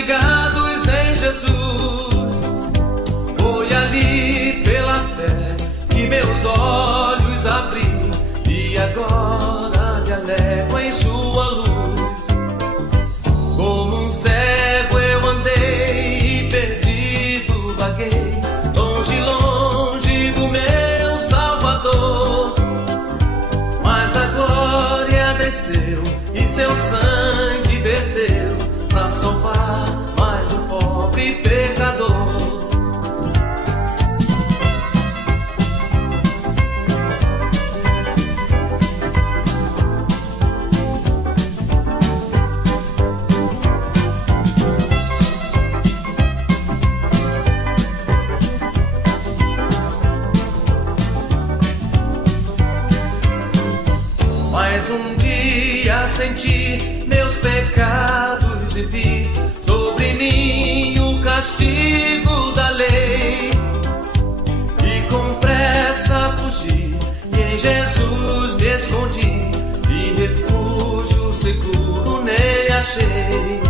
ligados em Jesus. Foi ali pela fé que meus olhos abri, e agora me alegro em sua luz. Como um cego eu andei e perdido vaguei, longe, longe do meu Salvador. Mas da glória desceu e seu sangue verteu pra salvar mais um pobre pecador. Mas um dia senti meus pecados e vi sobre mim o castigo da lei, e com pressa fugi e em Jesus me escondi, e refúgio seguro nele achei.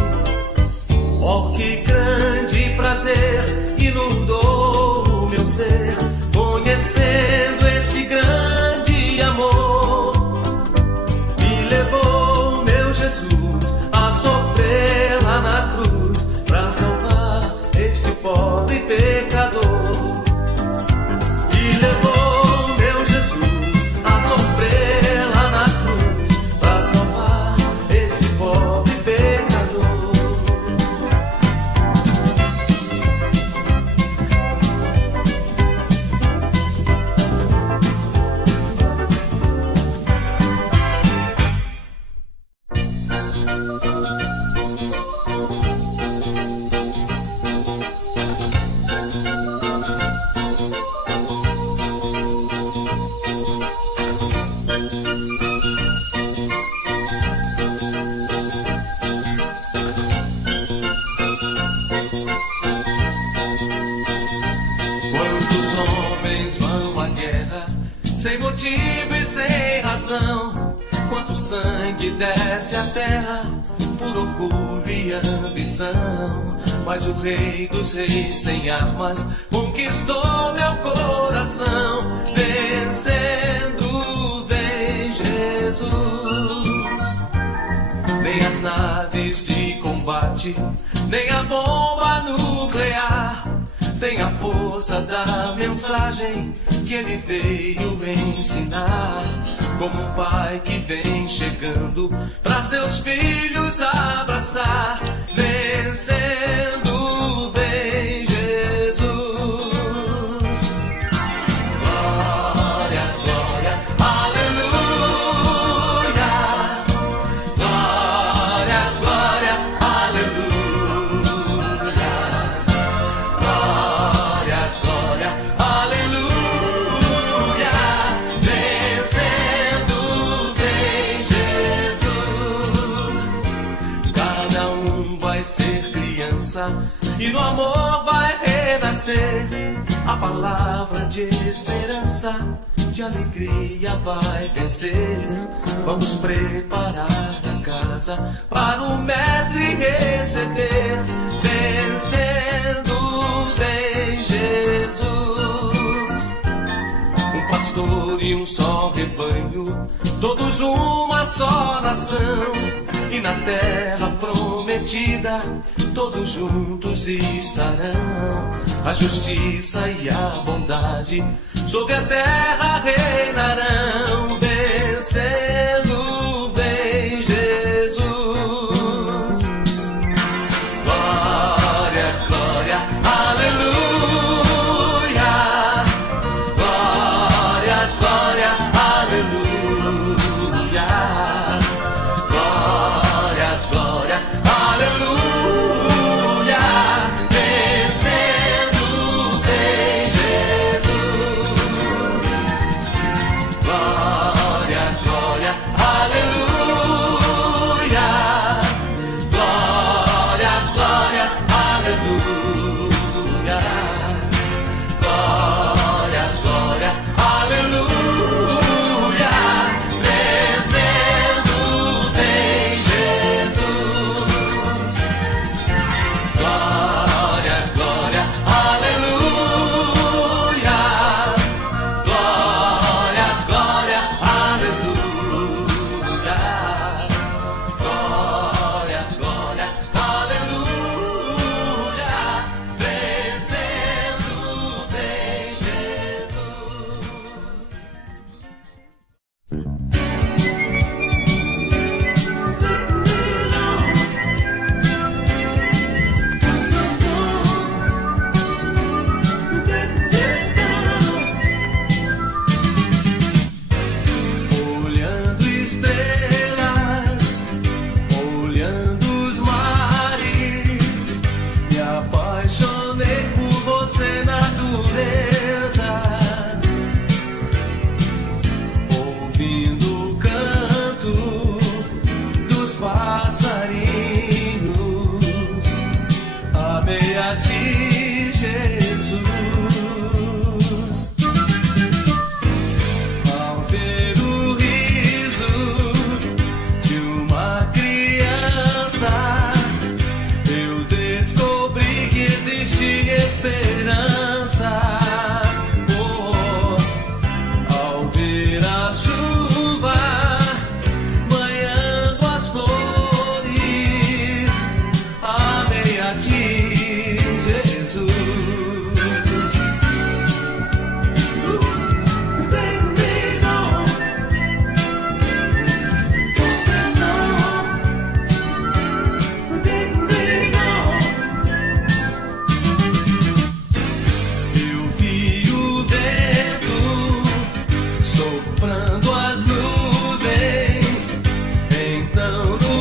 Oh, que grande prazer inundou o meu ser, conhecendo esse grande amor. Levou meu Jesus a sofrer lá na cruz pra salvar este pobre pecador. E levou meu Jesus a sofrer lá na cruz pra salvar este pobre pecador. Quantos homens vão à guerra sem motivo e sem razão? Quanto sangue desce à terra por orgulho e ambição? Mas o Rei dos Reis sem armas conquistou meu coração, vencendo vem Jesus. Nem as naves de combate, nem a bomba nuclear tem a força da mensagem que ele veio ensinar. Como um pai que vem chegando pra seus filhos abraçar, vencendo vem Jesus. Glória, glória, aleluia. Glória, glória, aleluia. Glória, glória, aleluia. Vencendo vem Jesus. Cada um vai ser criança e no amor vai renascer. A palavra de esperança, de alegria vai vencer. Vamos preparar a casa para o mestre receber, vencendo vem Jesus. Um pastor e um só rebanho, todos uma só nação, e na terra prometida todos juntos estarão. A justiça e a bondade sobre a terra reinarão, vencendo vem Jesus. Glória, glória, aleluia. Glória, glória, aleluia. Glória, glória, aleluia. Vencendo vem Jesus. Glória, glória,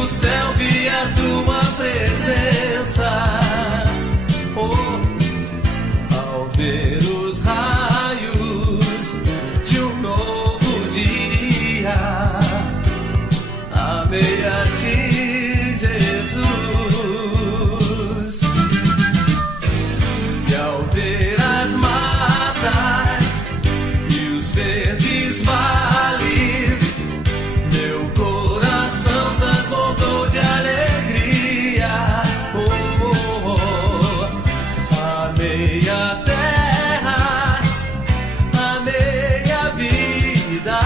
céu vi a tua presença. Oh, ao ver os raios de um novo dia, amei a ti, Jesus. E ao ver as matas e os verdes vales, meu coração transbordou de alegria. Oh, oh, oh. Amei a terra, amei a vida,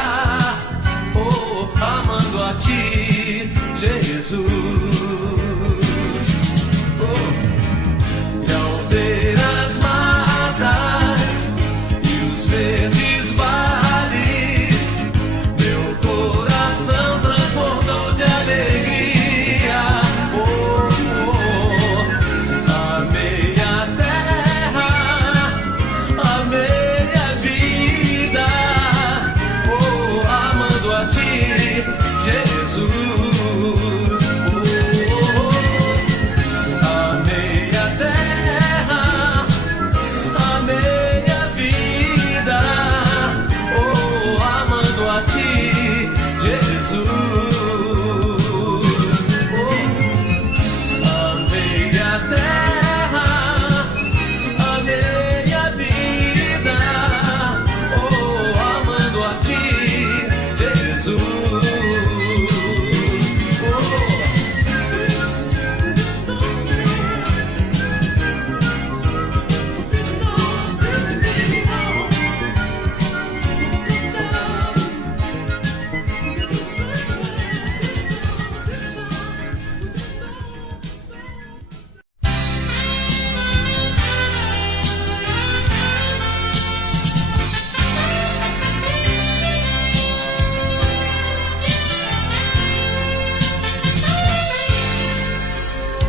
oh, amando a ti, Jesus. Oh, e ao ver as matas e os verdes vales, meu coração transbordou de alegria. Oh, oh, amei a terra, amei a vida, oh, amando a ti, Jesus. Oh, amei a terra, amei a vida, oh, amando a ti, Jesus. Oh, amei a terra, amei a vida, oh, amando a ti, Jesus.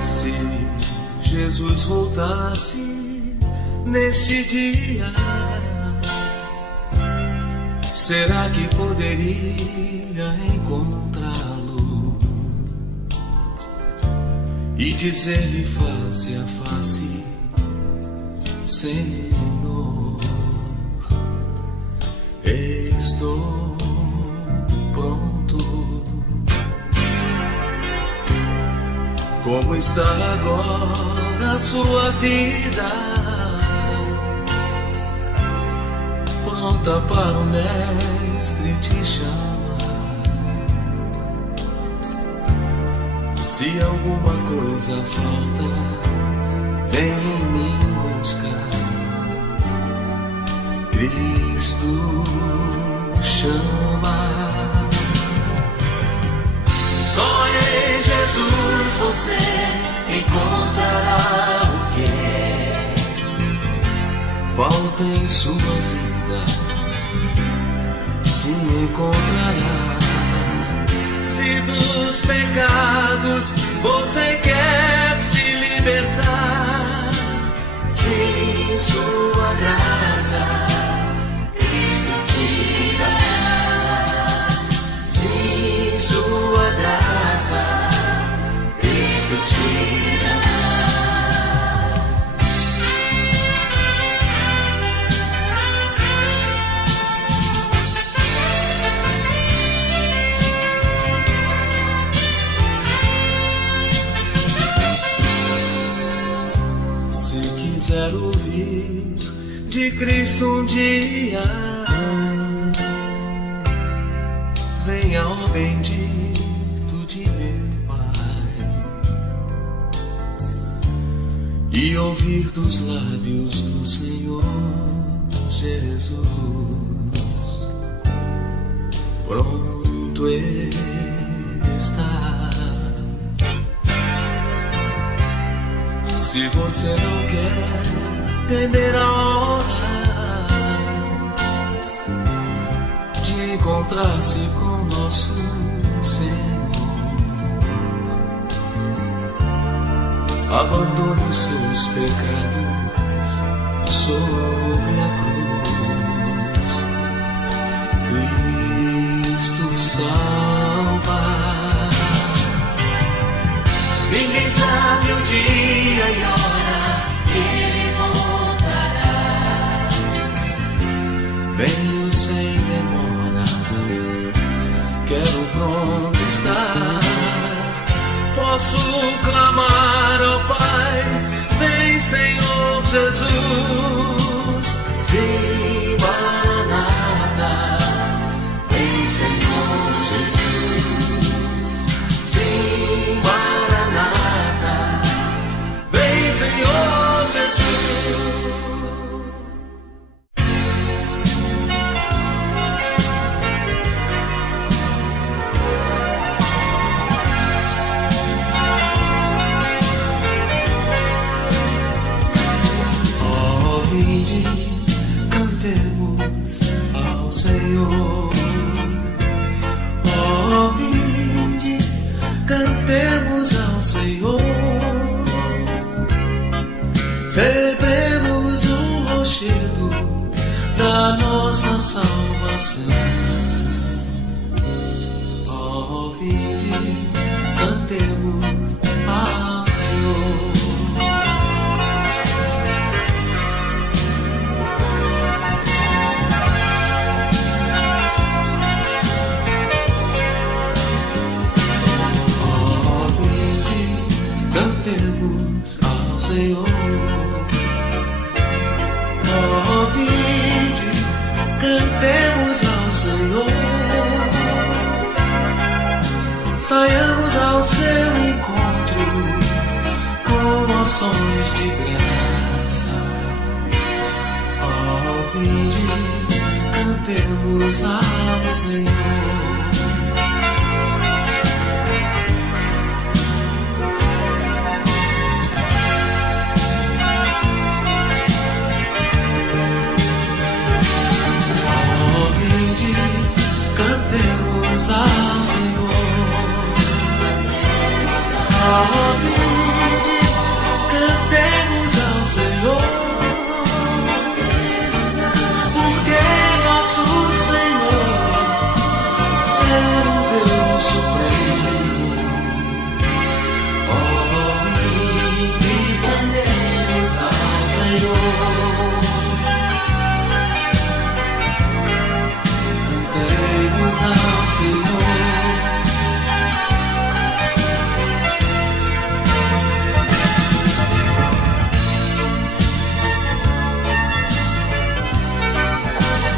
Se Jesus voltasse neste dia, será que poderia encontrá-lo e dizer-lhe face a face: Senhor, estou pronto. Como está agora a sua vida? Pronta para o Mestre te chamar. Se alguma coisa falta, vem em mim buscar. Cristo chama. Só em Jesus você encontrará o que falta em sua vida. Se encontrará. Se dos pecados você quer se libertar, sem sua graça Cristo te dará. Sem sua graça Cristo te dará. Se quiser ouvir de Cristo um dia, venha, ó bendito de meu Pai, e ouvir dos lábios do Senhor Jesus. Pronto está. Se você não quer temer a hora de encontrar-se com nosso Senhor, abandone os seus pecados sobre a cruz. Cristo salva. o dia e hora que ele voltará. Venho sem demora, quero pronto estar. Posso clamar ao Pai, vem Senhor Jesus. Sim, Maranata, vem Senhor Jesus. Sim, Maranata, vem Senhor Jesus. Cantemos ao Senhor. Ó, vinde, cantemos ao Senhor. Celebremos o rochedo da nossa salvação. Ó, vinde, cantemos ao Senhor. Cantemos ao Senhor. Ó, vinde, cantemos ao Senhor. Saiamos ao seu encontro com ações de graça. Ó, vinde, cantemos ao Senhor. Cantemos ao Senhor. Ó, vinde, cantemos ao Senhor. Porque nosso Senhor é o Deus supremo. Ó, vinde, cantemos ao Senhor. Cantemos ao Senhor.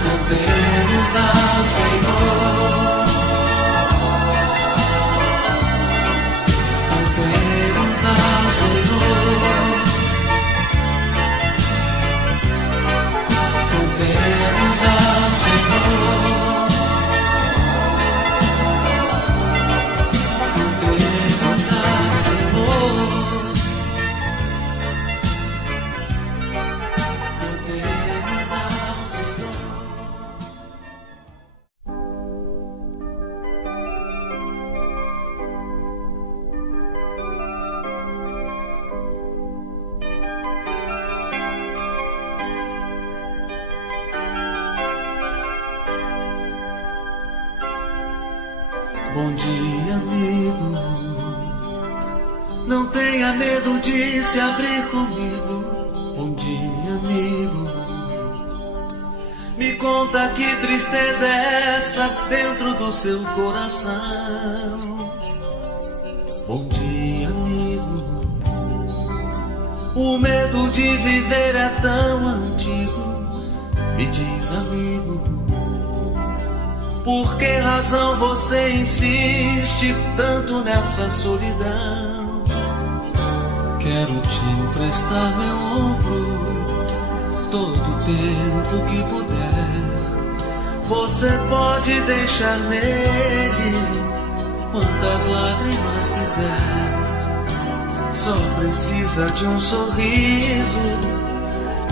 Cantemos ao Senhor. Cantemos ao Senhor. Cantemos ao Senhor. Cantemos ao Senhor. Cantemos ao Senhor. Bom dia, amigo. Não tenha medo de se abrir comigo. Bom dia, amigo. Me conta que tristeza é essa dentro do seu coração. Bom dia, amigo. O medo de viver é tão antigo. Me diz, amigo, por que razão você insiste tanto nessa solidão? Quero te emprestar meu ombro todo o tempo que puder. Você pode deixar nele quantas lágrimas quiser. Só precisa de um sorriso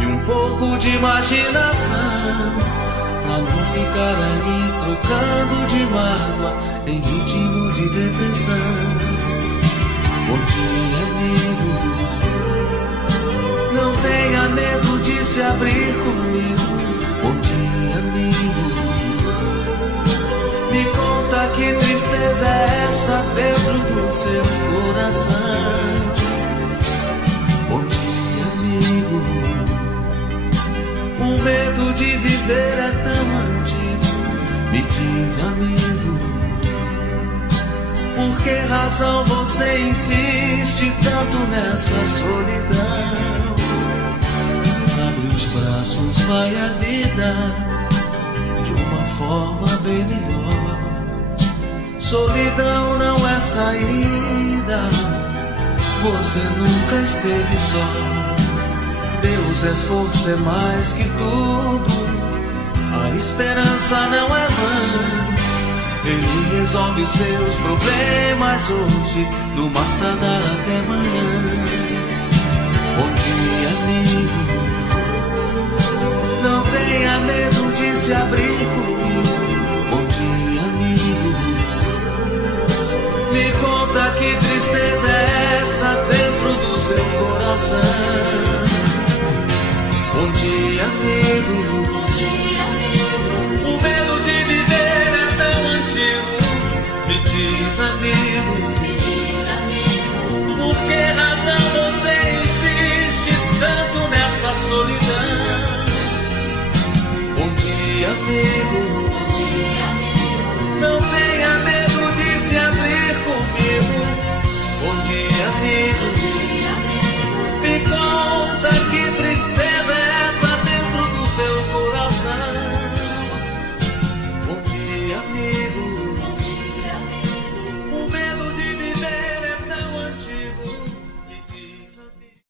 e um pouco de imaginação, pra não ficar aí trocando de mágoa em ritmo de depressão. Bom dia, amigo. Não tenha medo de se abrir comigo. Bom dia, amigo. Me conta que tristeza é essa dentro do seu coração. de viver é tão antigo. Me diz, amigo, por que razão você insiste tanto nessa solidão? Abre os braços, vai a vida de uma forma bem melhor. Solidão não é saída, você nunca esteve só. Deus é força, é mais que tudo. A esperança não é vã. Ele resolve seus problemas hoje, no mais tardar até amanhã. Bom dia, amigo, não tenha medo de se abrir comigo. Bom dia, amigo, me conta que tristeza é essa dentro do seu coração. Bom dia, amigo, o medo de viver é tão antigo. Me diz, amigo, por que razão você insiste tanto nessa solidão? Bom dia, amigo, não tenha medo de se abrir comigo. Bom dia, amigo, me conta que tristeza é essa dentro do seu coração. Bom dia, amigo, o medo de viver é tão antigo. Me diz, amigo.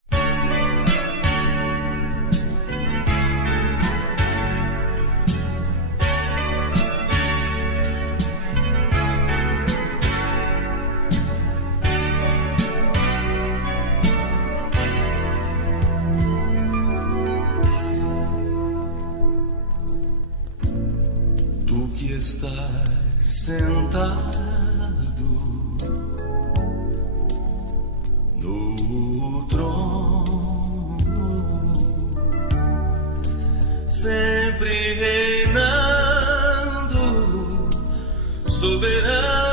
Tu que estás sentado no trono, sempre reinando, soberano.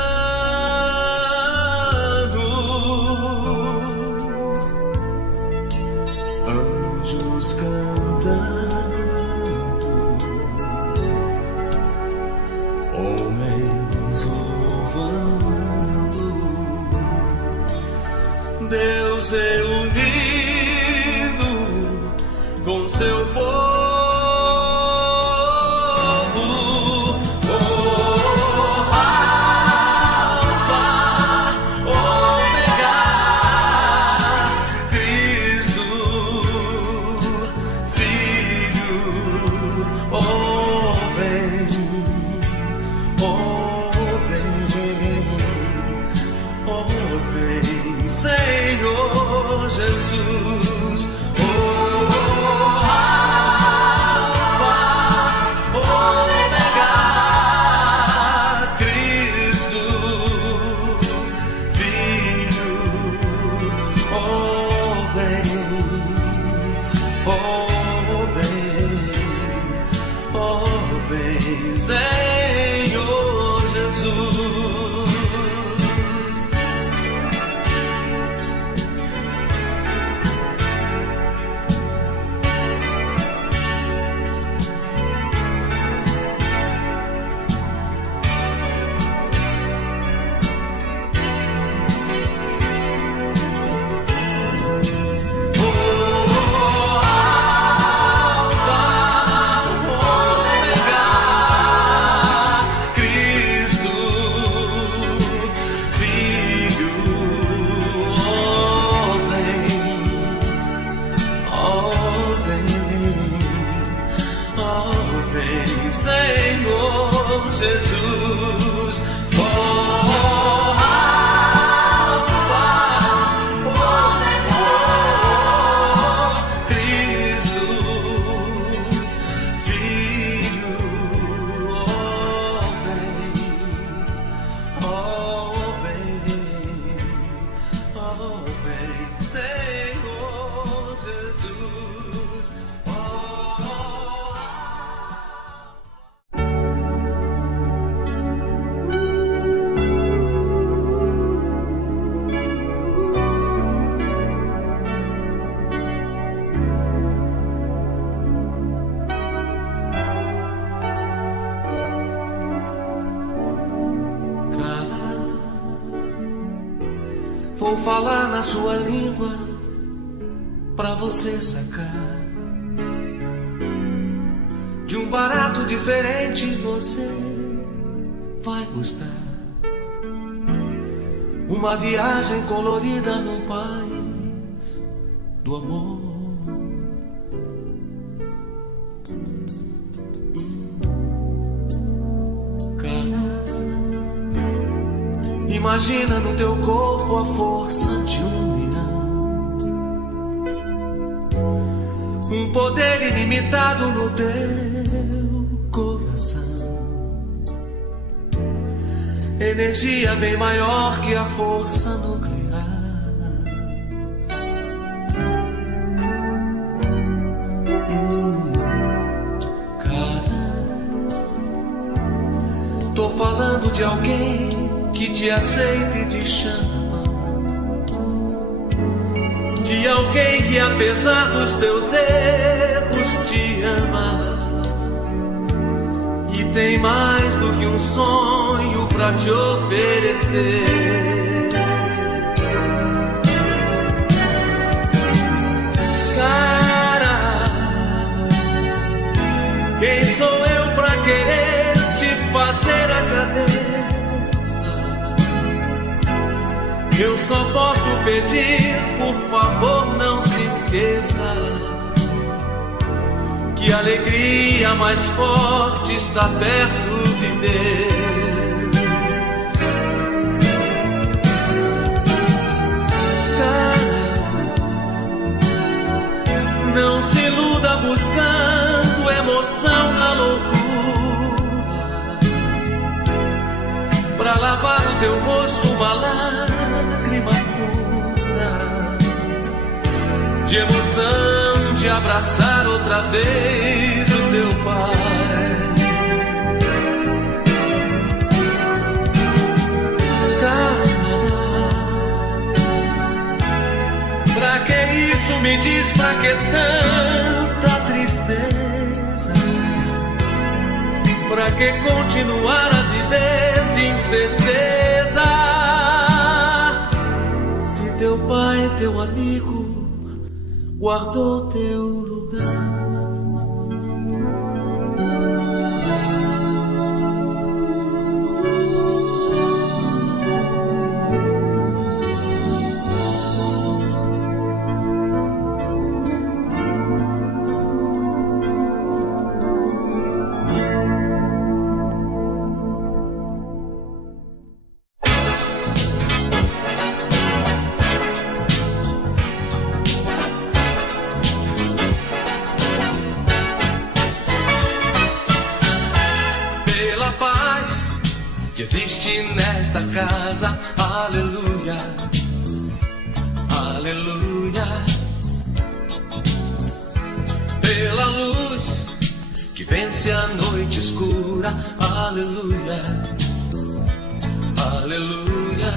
Anjos cantando, homens louvando, Deus reunido com seu povo. Oh, Alfa, Ômega, Cristo, Filho, vem. Senhor Jesus, Alfa, Ômega, Cristo, Filho, vem, Senhor Jesus. Senhor Jesus, Alfa, Cristo, Filho, vem, Senhor Jesus. vou falar na sua língua pra você sacar. De um barato diferente você vai gostar. Uma viagem colorida no país do amor. Cara, imagina no teu corpo a força de um leão, um poder ilimitado no teu coração, energia bem maior que a força nuclear. Cara, tô falando de alguém que te aceita e te chama, de alguém que apesar dos teus erros te ama e tem mais do que um sonho pra te oferecer. Cara, quem sou eu pra querer te fazer a cabeça? Eu só posso pedir, por favor, não se esqueça que a alegria mais forte está perto de Deus. Cara, não se iluda buscando emoção na loucura pra lavar o teu rosto uma lágrima pura de emoção de abraçar outra vez o teu pai. Cara, pra que isso me diz, pra que tanta tristeza? Pra que continuar a viver de incerteza? Se teu pai, teu amigo, guardou teu lugar. Existe nesta casa, aleluia, aleluia. Pela luz que vence a noite escura, aleluia, aleluia.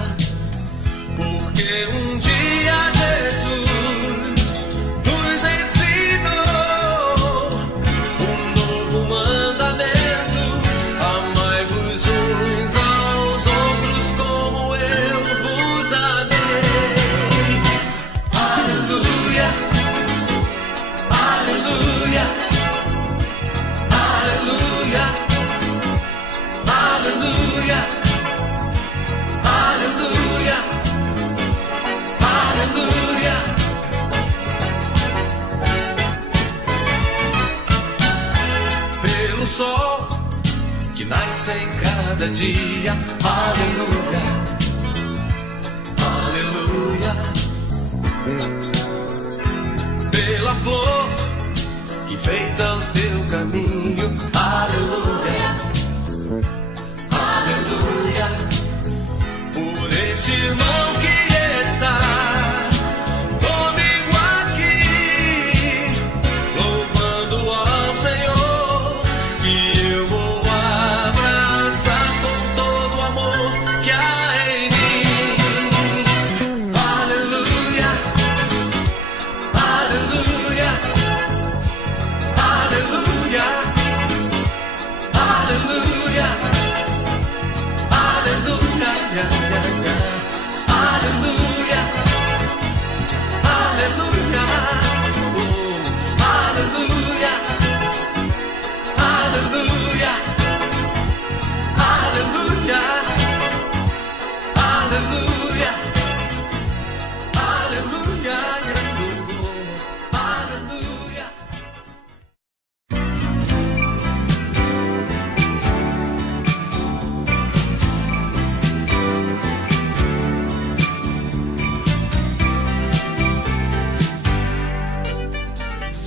Porque um dia Jesus nos ensinou um novo mandamento: amai-vos uns aos outros como eu vos amei. Aleluia, aleluia, aleluia, aleluia, aleluia, aleluia. Pelo sol que nasce em cada dia, aleluia, aleluia. Pela flor que feita o teu caminho, aleluia, aleluia. Por esse irmão que está comigo aqui, louvando ao Senhor, que eu vou abraçar com todo o amor que há em mim. Aleluia, aleluia, aleluia,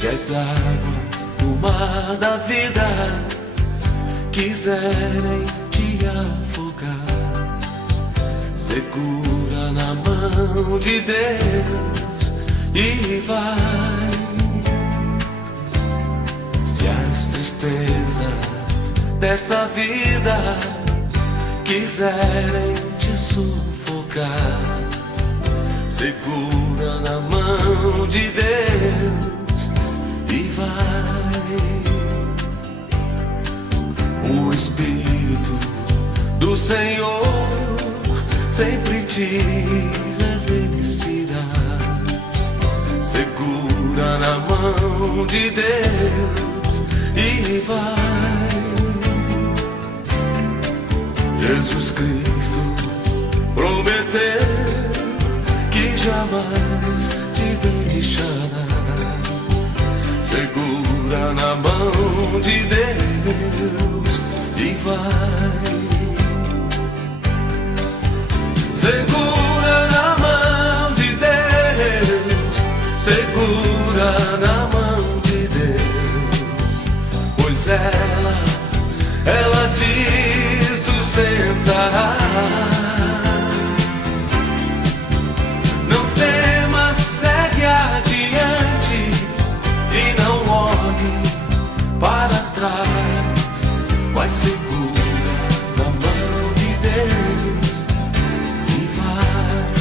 Se as águas do mar da vida quiserem te afogar, segura na mão de Deus e vai. Se as tristezas desta vida quiserem te sufocar, segura na mão de Deus e vai. O Espírito do Senhor sempre te revestirá, segura na mão de Deus e vai. Jesus Cristo prometeu que jamais te deixará, segura na mão de Deus e vai. Segura na mão de Deus, segura na mão de Deus, pois ela te sustentará. Não temas, segue adiante e não olhe para trás, vai segura na mão de Deus e vai.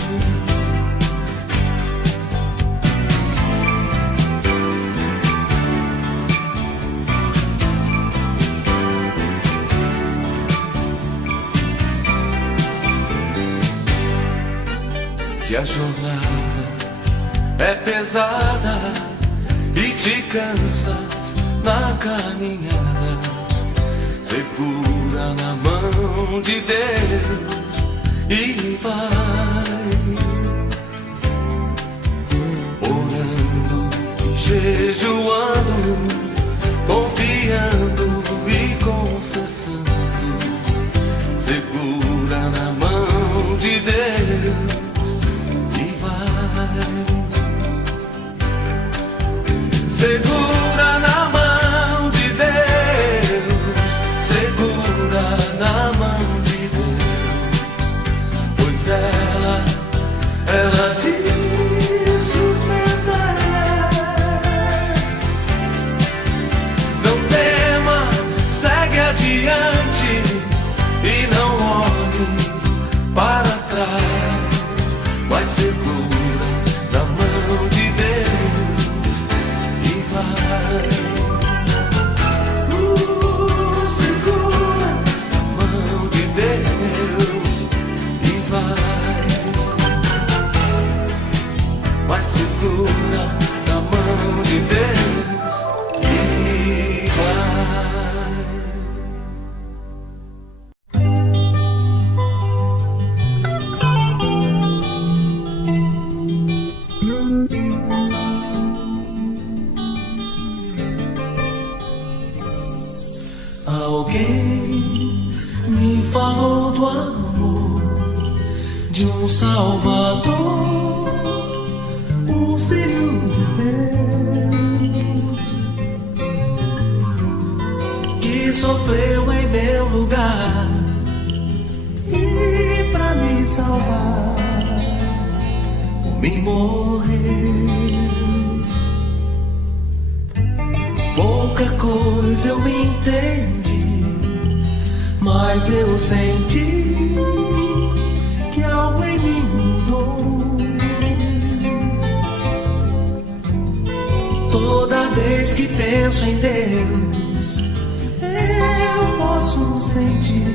Se a jornada é pesada e te cansas na caminhada, segura na mão de Deus e vai. Orando e jejuando, confiando e confessando, segura na mão de Deus e vai. Segura na mão de Deus, segura na mão de Deus, pois ela te sustentará. Não tema, segue adiante e não olhe para trás, vai segura na mão de Deus e vai. Segura na mão de Deus e vai. Vai segura na mão de Deus e vai. Alguém me falou do amor de um Salvador, o Filho de Deus, que sofreu em meu lugar e pra me salvar, por mim morreu. Pouca coisa eu entendi, mas eu senti que algo em mim mudou. Toda vez que penso em Deus, eu posso sentir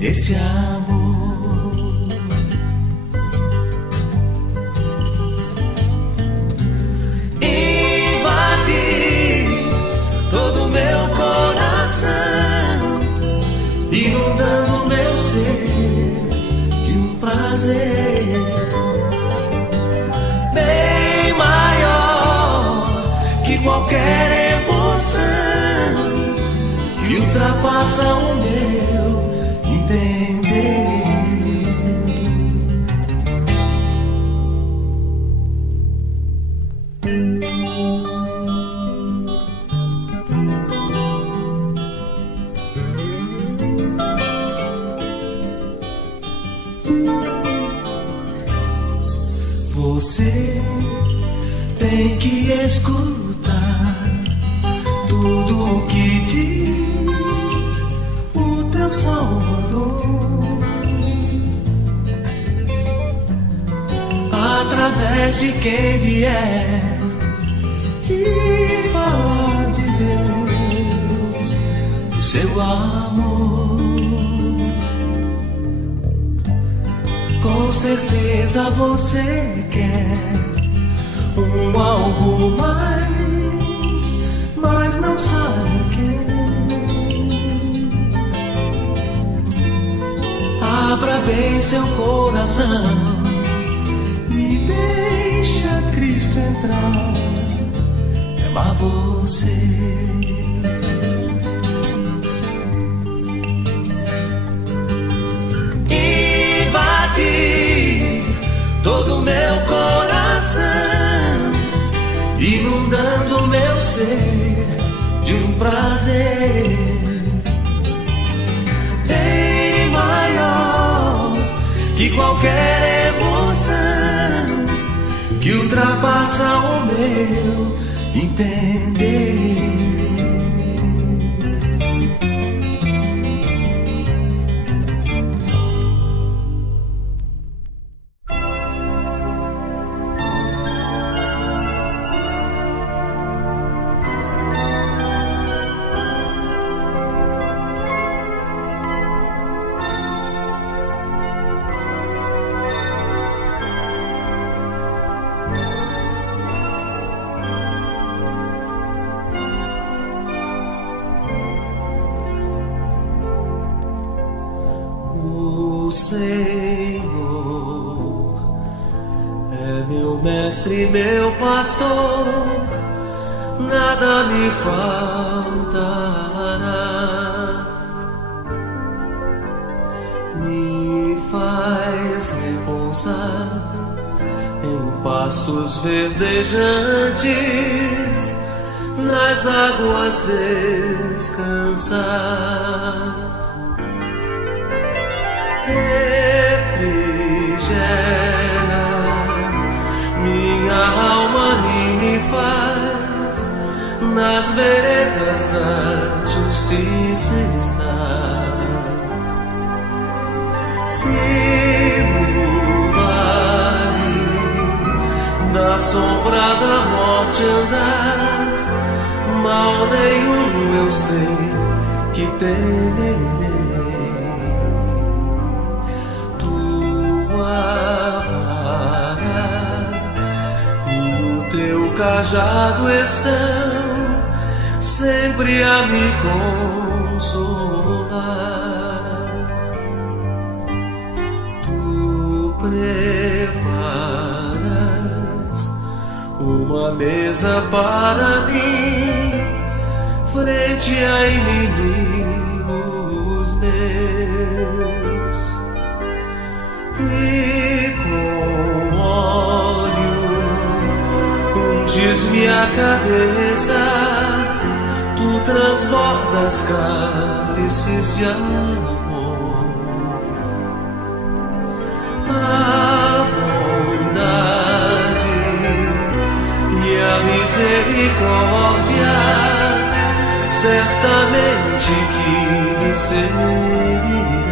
esse amor. Todo meu coração, inundando meu ser de um prazer bem maior que qualquer emoção que ultrapassa o meu entender. Você tem que escutar tudo o que diz o teu Salvador, através de quem vier e falar de Deus, do seu amor. Com certeza você quer algo mais, mas não sabe o que. Abra bem seu coração e deixa Cristo entrar, amar você. Invade todo meu coração, inundando meu ser de um prazer bem maior que qualquer emoção que ultrapassa o meu entender. O Senhor é meu mestre, meu pastor, nada me faltará. Me faz repousar em pastos verdejantes, nas águas descansar. Refrigera minha alma e me faz nas veredas da justiça estar. Se no vale da sombra da morte andar, mal nenhum eu sei que temerei. Cajado estão sempre a me consolar. Tu preparas uma mesa para mim, frente a inimigos meus, e com óleo unges-me a cabeça, tu transbordas cálices de amor. A bondade e a misericórdia certamente que me seguirão